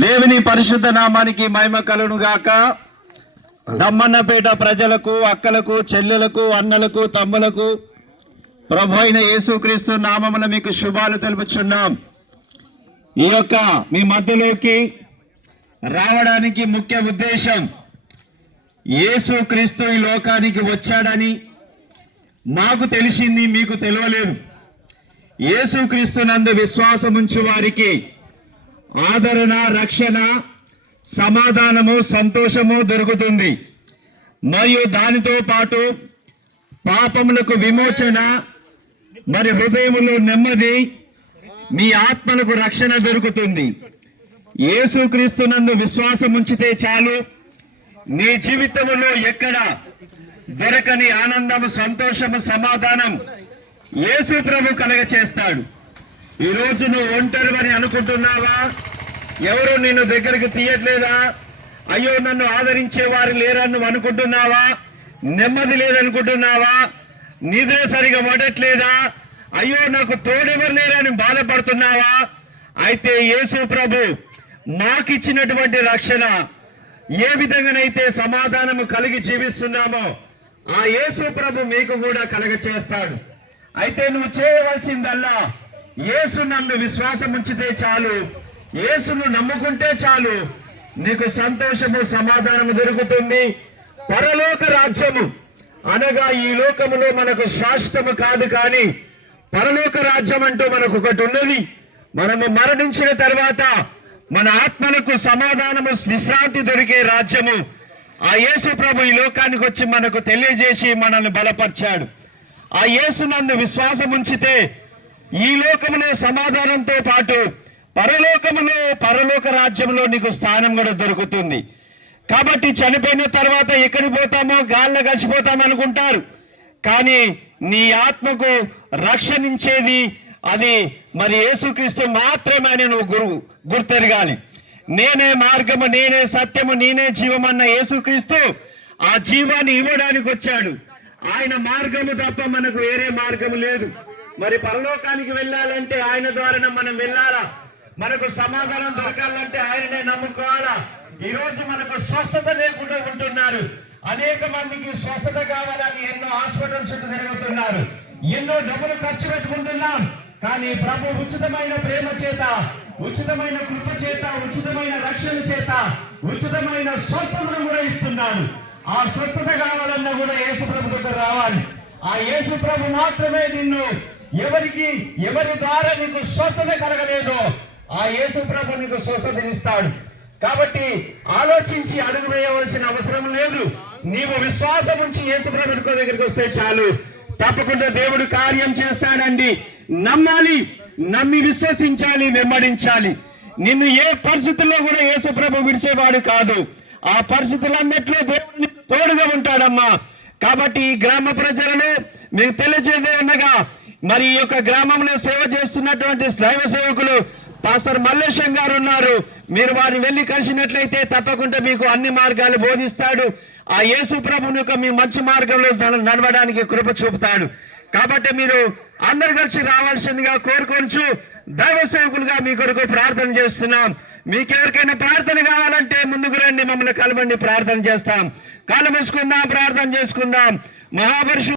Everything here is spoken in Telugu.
దేవుని పరిశుద్ధ నామానికి మహిమ కలుగును గాక. దమ్మన్నపేట ప్రజలకు, అక్కలకు, చెల్లెలకు, అన్నలకు, తమ్ములకు ప్రభు అయిన యేసుక్రీస్తు నామమున మీకు శుభాలు తెలుపుచున్నాం. ఈ యొక్క మీ మధ్యలోకి రావడానికి ముఖ్య ఉద్దేశం, యేసుక్రీస్తు ఈ లోకానికి వచ్చాడని మాకు తెలిసింది, మీకు తెలియలేదు. యేసుక్రీస్తు నందు విశ్వాసముంచు వారికి ఆదరణ, రక్షణ, సమాధానము, సంతోషము దొరుకుతుంది. మరియు దానితో పాటు పాపములకు విమోచన, మరి హృదయములో నెమ్మది, మీ ఆత్మలకు రక్షణ దొరుకుతుంది. యేసుక్రీస్తు నందు విశ్వాసం ఉంచితే చాలు, నీ జీవితంలో ఎక్కడ దొరకని ఆనందము, సంతోషము, సమాధానం యేసు ప్రభు కలగచేస్తాడు. ఈ రోజు నువ్వు ఒంటరివని అనుకుంటున్నావా? ఎవరు నిన్ను దగ్గరికి తీయట్లేదా? అయ్యో నన్ను ఆదరించే వారు లేరని నువ్వు అనుకుంటున్నావా? నెమ్మది లేదనుకుంటున్నావా? నిద్ర సరిగా పడట్లేదా? అయ్యో నాకు తోడెవరు లేరని బాధపడుతున్నావా? అయితే యేసు ప్రభు మాకిచ్చినటువంటి రక్షణ, ఏ విధంగానైతే సమాధానము కలిగి జీవిస్తున్నామో ఆ యేసు ప్రభు మీకు కూడా కలగ చేస్తాడు. అయితే నువ్వు చేయవలసిందల్లా యేసు నందు విశ్వాసం ఉంచితే చాలు, యేసును నమ్ముకుంటే చాలు, నీకు సంతోషము, సమాధానము దొరుకుతుంది. పరలోక రాజ్యము అనగా ఈ లోకములో మనకు శాశ్వతము కాదు, కానీ పరలోక రాజ్యం అంటూ మనకు ఒకటి ఉన్నది. మనము మరణించిన తర్వాత మన ఆత్మలకు సమాధానము, విశ్రాంతి దొరికే రాజ్యము ఆ యేసు ప్రభు ఈ లోకానికి వచ్చి మనకు తెలియజేసి మనల్ని బలపరిచాడు. ఆ యేసు నందు విశ్వాసం ఉంచితే ఈ లోకములో సమాధానంతో పాటు పరలోకములో, పరలోక రాజ్యంలో నీకు స్థానం కూడా దొరుకుతుంది. కాబట్టి చనిపోయిన తర్వాత ఎక్కడికి పోతామో, గాల్లో కలిసిపోతామో అనుకుంటారు, కానీ నీ ఆత్మకు రక్షణించేది అది మరి యేసుక్రీస్తు మాత్రమే అని నువ్వు గుర్తెరగాలి. నేనే మార్గము, నేనే సత్యము, నేనే జీవమన్న యేసుక్రీస్తు ఆ జీవాన్ని ఇవ్వడానికి వచ్చాడు. ఆయన మార్గము తప్ప మనకు వేరే మార్గము లేదు. మరి పరలోకానికి వెళ్ళాలంటే ఆయన ద్వారా మనం వెళ్ళాలా? మనకు సమాధానం దొరకాలంటే ఆయననే నమ్ముకోవాలా? ఈ రోజు మనకు స్వస్థత లేకుండా ఉంటున్నారు. అనేక మందికి స్వస్థత కావాలని ఎన్నో హాస్పిటల్స్ తిరుగుతున్నారు, ఎన్నో డబ్బులు ఖర్చు పెట్టుకుంటున్నాం. కానీ ప్రభు ఉచితమైన ప్రేమ చేత, ఉచితమైన కృప చేత, ఉచితమైన రక్షణ చేత, ఉచితమైన స్వస్థతను కూడా ఇస్తున్నాడు. ఆ స్వస్థత కావాలన్నా కూడా యేసు ప్రభు దగ్గర రావాలి. ఆ యేసు ప్రభు మాత్రమే నిన్ను, ఎవరి ద్వారా నీకు స్వస్థత కలగలేదో ఆ యేసు ప్రభు నీకు స్వస్థతనిస్తాడు. కాబట్టి ఆలోచించి అడుగు వేయవలసిన అవసరం లేదు. నీవు విశ్వాసం ఉంచి యేసు ప్రభు దగ్గరికి వస్తే చాలు, తప్పకుండా దేవుడు కార్యం చేస్తాడండి. నమ్మాలి, నమ్మి విశ్వసించాలి, వెంబడించాలి. నిన్ను ఏ పరిస్థితుల్లో కూడా యేసు ప్రభు విడిచేవాడు కాదు. ఆ పరిస్థితులందరిలో దేవుడు తోడుగా ఉంటాడమ్మా. కాబట్టి ఈ గ్రామ ప్రజలను మీకు తెలియజేదే ఉండగా, మరి ఈ యొక్క గ్రామంలో సేవ చేస్తున్నటువంటి దైవ సేవకులు పాస్టర్ మల్లేశం గారు ఉన్నారు. మీరు వారిని వెళ్ళి కలిసినట్లయితే తప్పకుండా మీకు అన్ని మార్గాలు బోధిస్తాడు. ఆ యేసు ప్రభుని యొక్క మీ మంచి మార్గంలో నడవడానికి కృప చూపుతాడు. కాబట్టి మీరు అందరు కలిసి రావాల్సిందిగా కోరుకొంచు దైవ సేవకులుగా మీ కొరకు ప్రార్థన చేస్తున్నాం. మీకెవరికైనా ప్రార్థన కావాలంటే ముందుకు రండి, మమ్మల్ని కలవండి, ప్రార్థన చేస్తాం. కాళ్ళు మూసుకుందాం, ప్రార్థన చేసుకుందాం. మహాపరిశుద్ధ